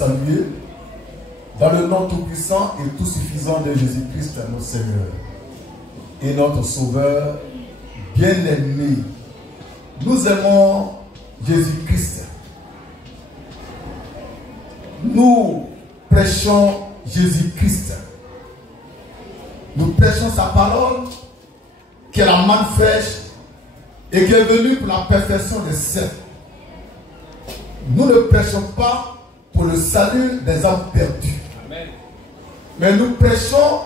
Saluer dans le nom tout-puissant et tout-suffisant de Jésus-Christ, notre Seigneur et notre Sauveur bien-aimé. Nous aimons Jésus-Christ. Nous prêchons Jésus-Christ. Nous prêchons sa parole qui est la manne fraîche et qui est venue pour la perfection des saints. Nous ne prêchons pas pour le salut des âmes perdues. Amen. Mais nous prêchons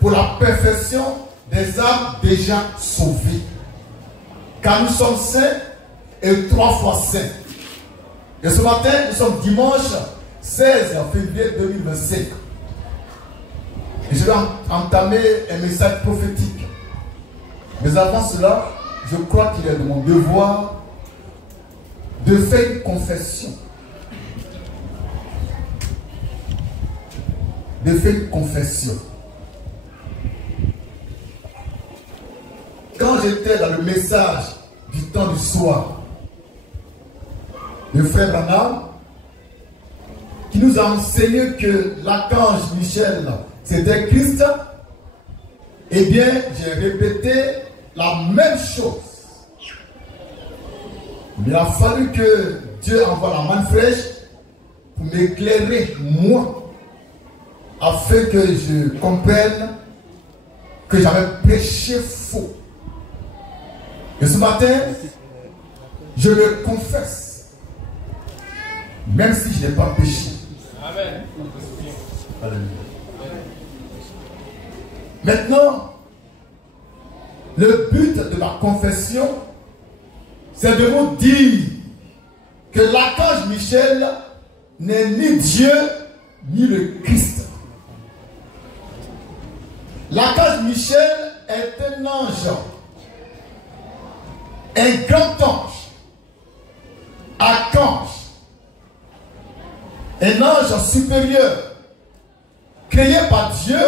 pour la perfection des âmes déjà sauvées. Car nous sommes saints et 3 fois saints. Et ce matin, nous sommes dimanche 16 février 2025. Et je vais entamer un message prophétique. Mais avant cela, je crois qu'il est de mon devoir de faire une confession. De faire une confession. Quand j'étais dans le message du temps du soir, le frère Branham, qui nous a enseigné que l'archange Michel, c'était Christ, eh bien, j'ai répété la même chose. Mais il a fallu que Dieu envoie la manne fraîche pour m'éclairer, moi, afin que je comprenne que j'avais prêché faux. Et ce matin, je le confesse, même si je n'ai pas péché. Amen. Alléluia. Maintenant, le but de ma confession, c'est de vous dire que l'archange Michel n'est ni Dieu ni le Christ. L'archange Michel est un ange, un grand ange, archange, un ange supérieur, créé par Dieu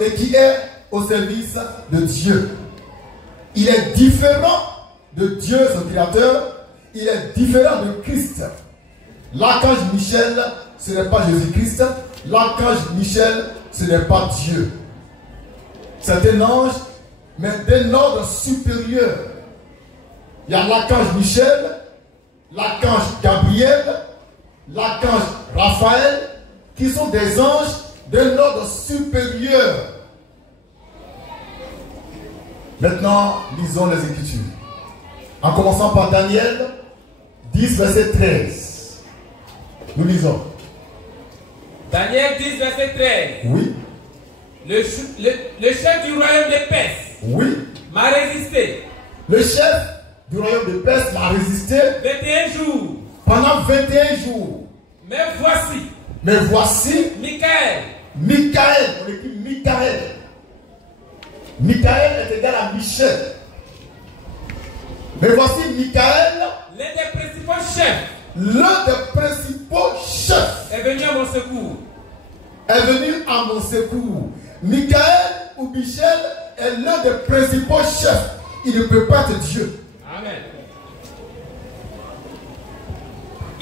et qui est au service de Dieu. Il est différent de Dieu, son créateur. Il est différent de Christ. L'archange Michel, ce n'est pas Jésus-Christ. L'archange Michel, ce n'est pas Dieu. C'est un ange, mais d'un ordre supérieur. Il y a l'archange Michel, l'archange Gabriel, l'archange Raphaël, qui sont des anges d'un ordre supérieur. Maintenant, lisons les Écritures. En commençant par Daniel 10, verset 13. Nous lisons. Daniel 10, verset 13. Oui. Le chef du royaume de Perse, oui, m'a résisté. Le chef du royaume de Perse m'a résisté 21 jours. Pendant 21 jours. Mais voici Michaël. Michaël, on écrit Michaël. Michaël est égal à Michel. Mais voici Michaël, l'un des principaux chefs. L'un des principaux chefs est venu à mon secours. Est venu à mon secours. Michaël ou Michel est l'un des principaux chefs. Il ne peut pas être Dieu. Amen.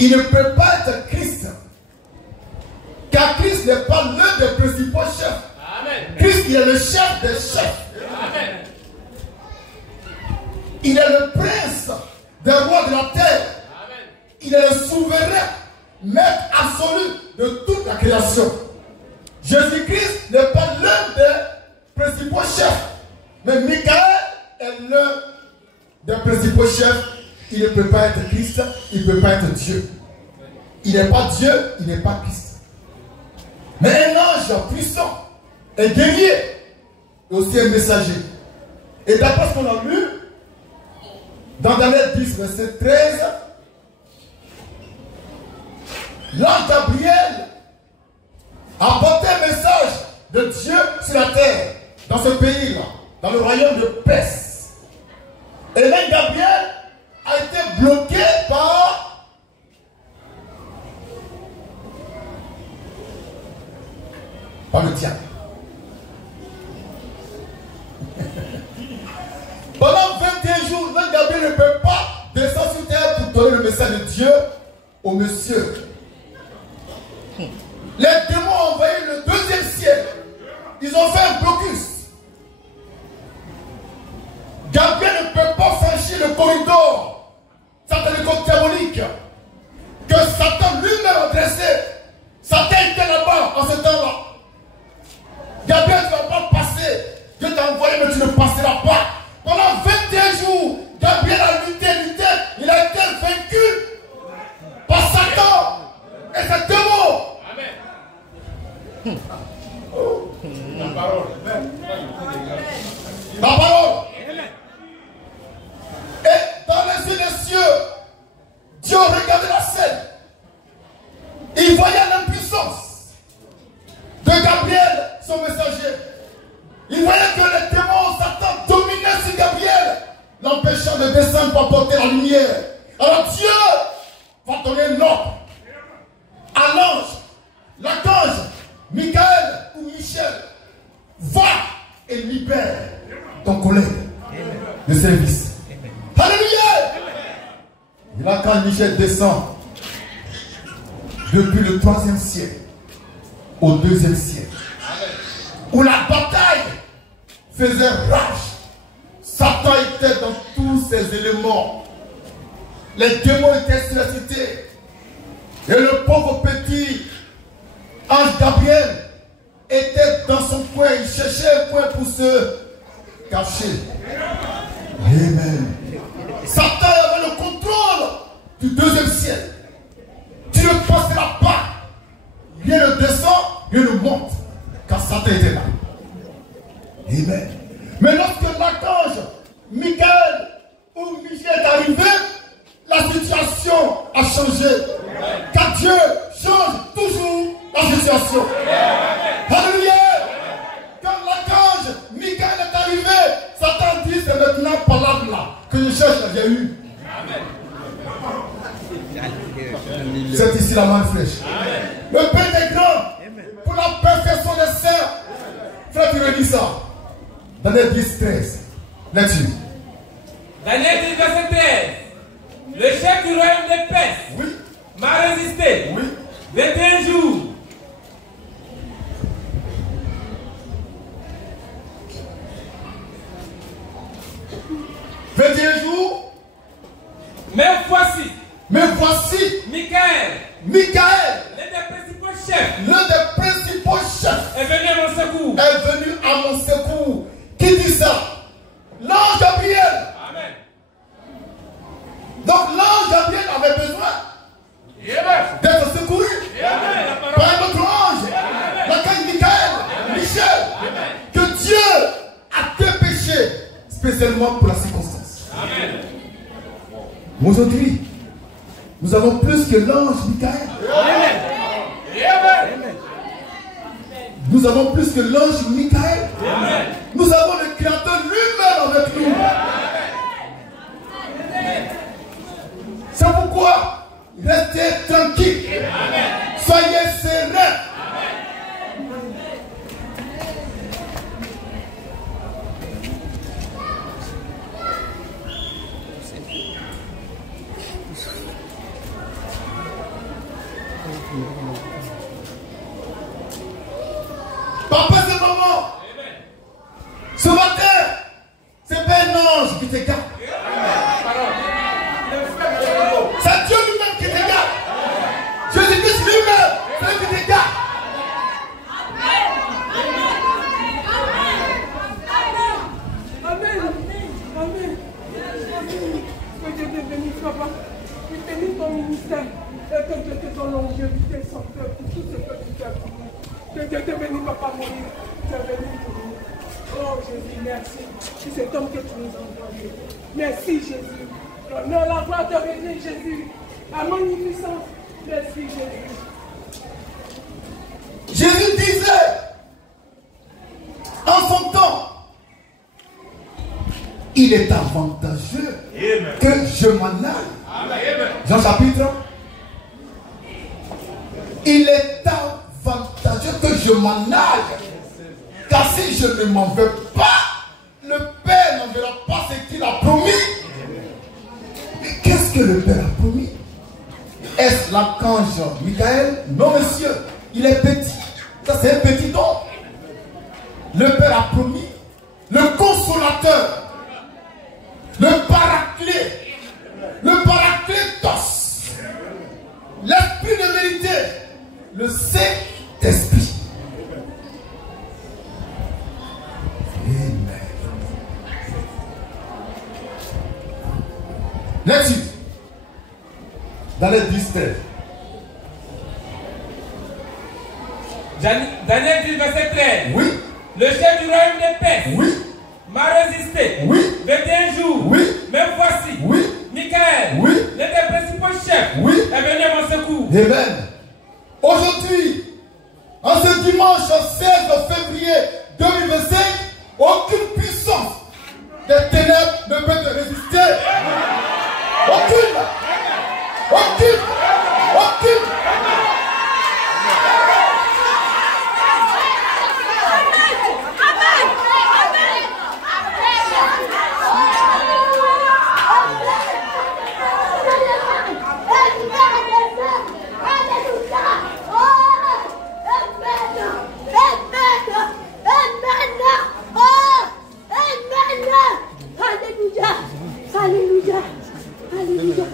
Il ne peut pas être Christ. Car Christ n'est pas l'un des principaux chefs. Amen. Christ, il est le chef des chefs. Amen. Il est le prince des rois de la terre. Amen. Il est le souverain, maître absolu de toute la création. Jésus-Christ n'est pas l'un des principaux chefs. Mais Michaël est l'un des principaux chefs. Il ne peut pas être Christ, il ne peut pas être Dieu. Il n'est pas Dieu, il n'est pas Christ. Mais un ange puissant, un guerrier, et aussi un messager. Et d'après ce qu'on a lu, dans Daniel 10, verset 13, l'ange Gabriel a porté un message de Dieu sur la terre, dans ce pays-là, dans le royaume de Perse. Et l'ange Gabriel a été bloqué par le diable. Pendant 21 jours, l'ange Gabriel ne peut pas descendre sur terre pour donner le message de Dieu au monsieur. Les démons ont envahi le deuxième ciel. Ils ont fait un blocus. Gabriel ne peut pas franchir le corridor satanique diabolique que Satan lui-même a dressé. Satan était là-bas en ce temps-là. Gabriel, tu ne vas pas passer. Dieu t'a envoyé, mais tu ne passeras pas. Pendant 21 jours, Gabriel a lutté. Il a été vaincu par Satan et ses démons. Amen. La parole. La parole. Et dans les yeux des cieux, Dieu regardait la scène. Il voyait l'impuissance de Gabriel, son messager. Il voyait que les démons, Satan, dominaient sur Gabriel, l'empêchant de descendre pour apporter la lumière. Alors Dieu va donner l'ordre à l'ange, l'archange, Michael ou Michel. Va et libère ton collègue de service. Alléluia! Et là, quand Michel descend depuis le 3e siècle au 2e siècle, où la bataille faisait rage, Satan était dans tous ses éléments. Les démons étaient surcités. Et le pauvre petit ange Gabriel était dans son coin. Il cherchait un coin pour se cacher. Amen. Satan avait le contrôle du 2e ciel. Tu ne passeras pas. Rien ne descend, rien ne monte. Car Satan était là. Amen. Mais lorsque l'archange Michael ou Michel est arrivé, la situation a changé. Car Dieu change toujours la situation. Alléluia. Quand l'archange Michael est arrivé, Satan dit c'est maintenant par là que je cherche la vieille eu. C'est ici la main flèche. Le Père est grand pour la perfection des saints. Frère, tu redis ça. Daniel 10, 13. Là-dessus. Daniel 10, verset 13. Le chef du royaume des Perses, Oui. m'a résisté. Oui. 21 jours. Mais voici Michael, l'un des principaux chefs, est venu à mon secours. Qui dit ça? L'ange Gabriel. Amen. Donc l'ange Gabriel avait besoin d'être secouru par un autre ange, l'archange Michael, Michel, que Dieu a dépêché spécialement pour la circonstance. Amen. Aujourd'hui, nous avons plus que l'ange Michael. Nous avons plus que l'ange Michael. Nous avons le Créateur lui-même avec nous. C'est pourquoi restez tranquille. Soyez sereins. Papa, c'est maman. Ce matin, c'est pas un ange qui te garde. C'est Dieu lui-même qui te garde. Jésus-Christ lui-même, c'est lui qui te garde. Amen. Amen. Que Dieu te bénisse, papa. Il bénisse ton ministère. Et que Dieu te donne longévité sans cœur pour tout ce que tu fais pour nous. Que Dieu te bénisse, papa, mon Dieu. Tu es béni pour nous. Oh Jésus, merci. C'est cet homme que tu nous as envoyé. Merci Jésus. L'honneur, la gloire te bénit, Jésus. La magnificence. Merci Jésus. Jésus disait en son temps, il est avantageux que je m'en aille. Jean chapitre. Il est avantageux que je m'en aille. Car si je ne m'en veux pas, le Père n'enverra pas ce qu'il a promis. Mais qu'est-ce que le Père a promis? Est-ce l'archange Michael? Non, monsieur. Il est petit. Ça, c'est un petit don. Le Père a promis. Le consolateur. Le paraclet. Le paraclétos. L'esprit de vérité. Le Saint-Esprit. Amen. Là-dessus. Dans les 10 terres. Daniel 10, verset 13. Oui. Le chef du royaume de Perse. Oui. M'a résisté. Oui. 21 jours. Oui. Même voici. Oui. Michael. Oui. L'un des principaux chefs. Oui. Est venu à mon secours. Amen. Aujourd'hui, en ce dimanche 16 février 2025, aucune puissance des ténèbres ne peut te résister. Aucune. Aucune. Aucune. Alléluia. Alléluia.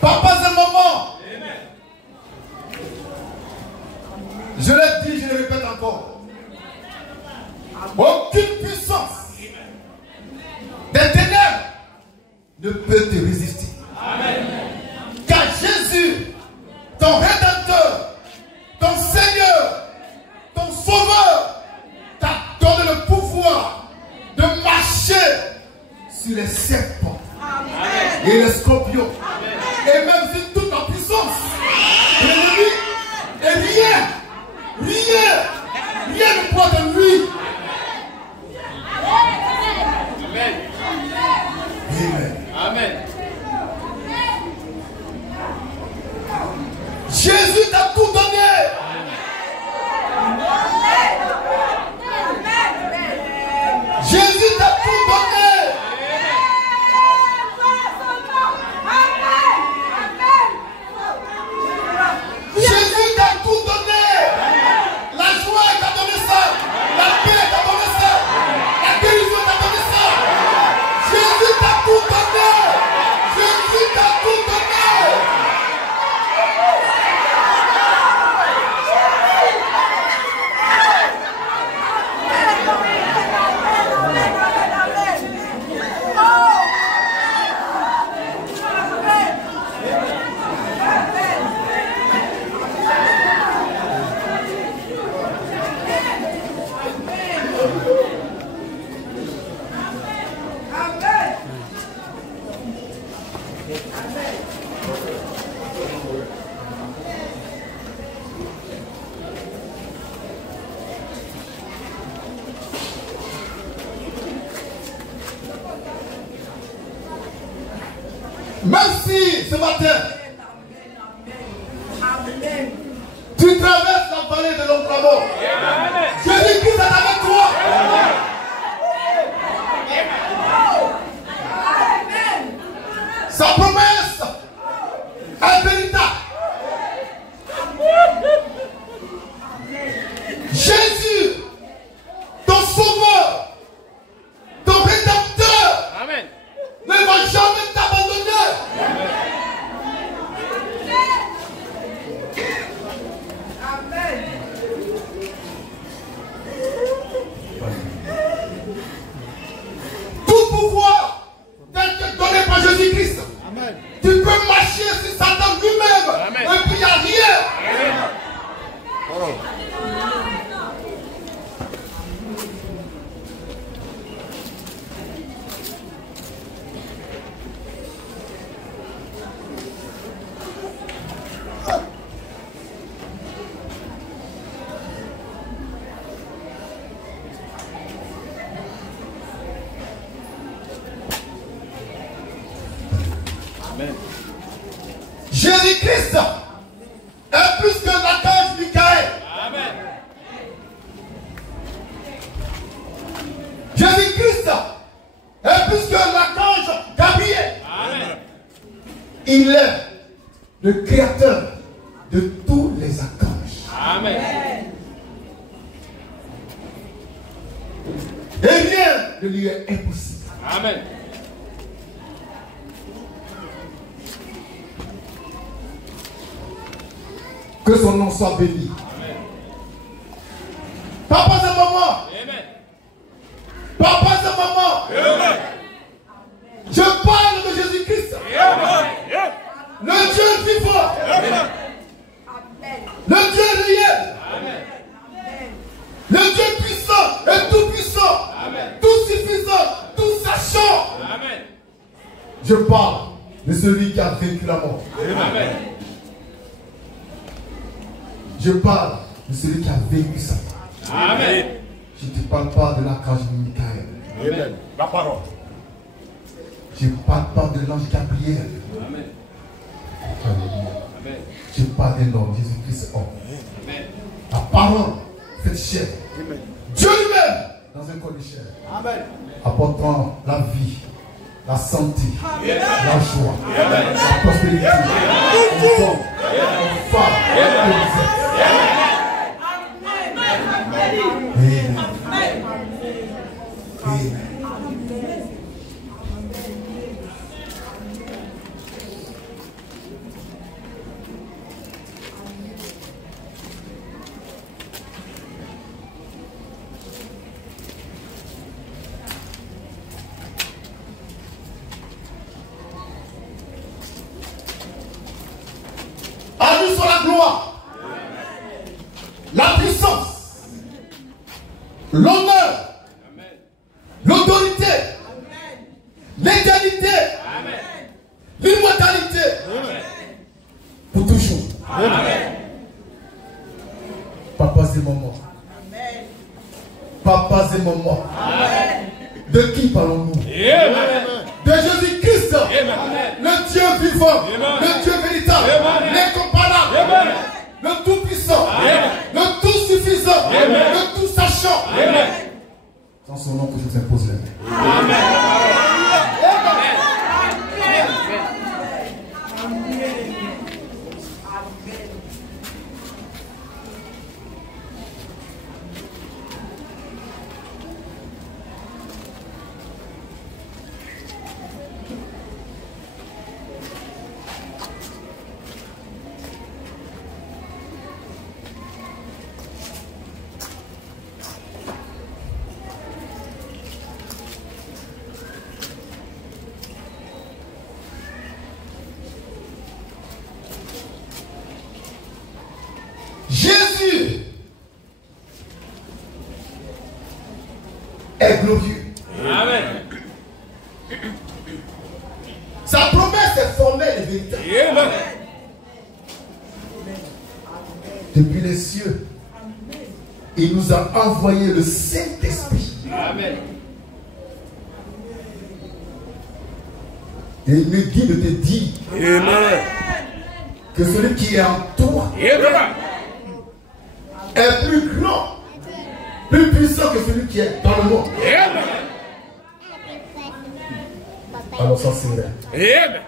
Papa, c'est le moment. Je l'ai dit, je le répète encore. Aucune puissance des ténèbres ne peut te résister. Car Jésus, ton Rédempteur, ton Seigneur, ton Sauveur, t'a donné le pouvoir de marcher sur les serpents et les scorpions. Et même sur toute la puissance. L'ennemi, et rien ne pourra de lui. Amen. Amen. Amen. Jésus t'a tout donné. Jésus t'a tout donné. Jésus t'a tout donné. La joie t'a donné ça. La paix t'a donné ça. La guérison t'a donné ça. Jésus t'a tout donné. Jésus t'a tout donné. Même si ce matin, tu traverses la vallée de l'ombre de la mort, Jésus-Christ est avec toi. Sa promesse est véritable. Jésus, ton Sauveur, ton Rédempteur, Jésus-Christ est plus que l'archange Michael. Amen. Jésus-Christ est plus que l'archange Gabriel. Amen. Il est le créateur de tous les archanges. Amen. Et rien ne lui est impossible. Amen. Que son nom soit béni. Amen. Papa et maman. Amen. Papa et maman. Amen. Je parle de Jésus-Christ. Amen. Le Dieu vivant. Amen. Le Dieu réel. Amen. Le Dieu puissant et tout puissant. Amen. Tout suffisant. Tout sachant. Amen. Je parle de celui qui a vaincu la mort. Amen. Je parle de celui qui a vaincu Satan. Amen. Je ne te parle pas de l'archange Michael. Amen. La parole. Je ne parle pas de l'ange Gabriel. Amen. Alléluia. Amen. Je parle d'un homme, Jésus-Christ homme. Amen. La parole faite chair. Dieu lui-même dans un corps de chair. Amen. Apportant la vie, la santé, la joie, la prospérité, aux hommes, aux femmes, que vous êtes. Amen. Amen. À lui soit la gloire, la puissance, l'honneur, l'autorité, l'éternité, l'immortalité, pour toujours. Papas et mamans. Papas et mamans. De qui parlons-nous? De Jésus-Christ, le Dieu vivant, le Dieu véritable, l'incomparable, le tout-puissant, le tout-suffisant, le tout-sachant. Dans son nom que je vous impose les mains. Jésus est glorieux. Amen. Sa promesse est formelle et véritable. Amen. Depuis les cieux, il nous a envoyé le Saint-Esprit. Amen. Et il me dit de te dire Amen. que celui qui est en toi Amen. est plus grand, plus puissant que celui qui est dans le monde. Amen. Alors ça c'est vrai. Amen.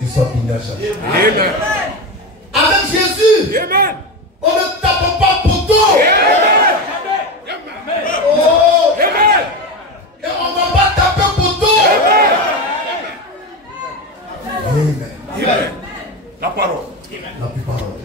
Il soit béni à chaque fois. Amen. Avec Jésus, Amen. on ne tape pas poteau. Amen. Oh, Amen. et on ne va pas taper poteau. Amen. Amen. La parole. La plus parole.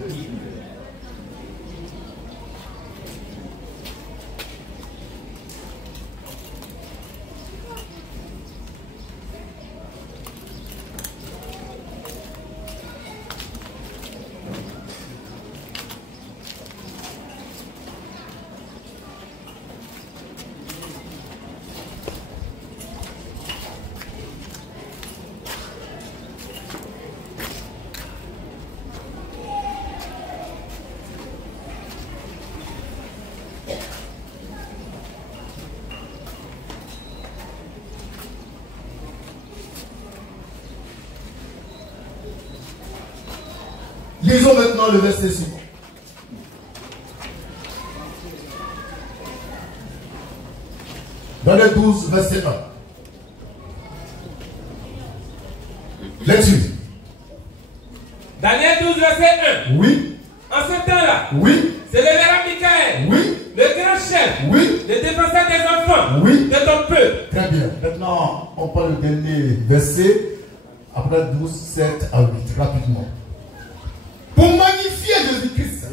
Lisons maintenant le verset suivant. Daniel 12, verset 1. Lecture. Daniel 12, verset 1. Oui. En ce temps-là, Oui. c'est le verre Michael, Oui. le grand chef, Oui. le défenseur des enfants, Oui. de ton peuple. Très bien. Maintenant, on parle le dernier verset. Après 12, 7 à 8. Rapidement. Pour magnifier Jésus-Christ.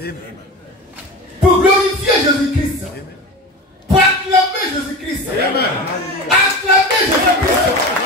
Pour glorifier Jésus-Christ. Pour acclamer Jésus-Christ. Acclamer Jésus-Christ.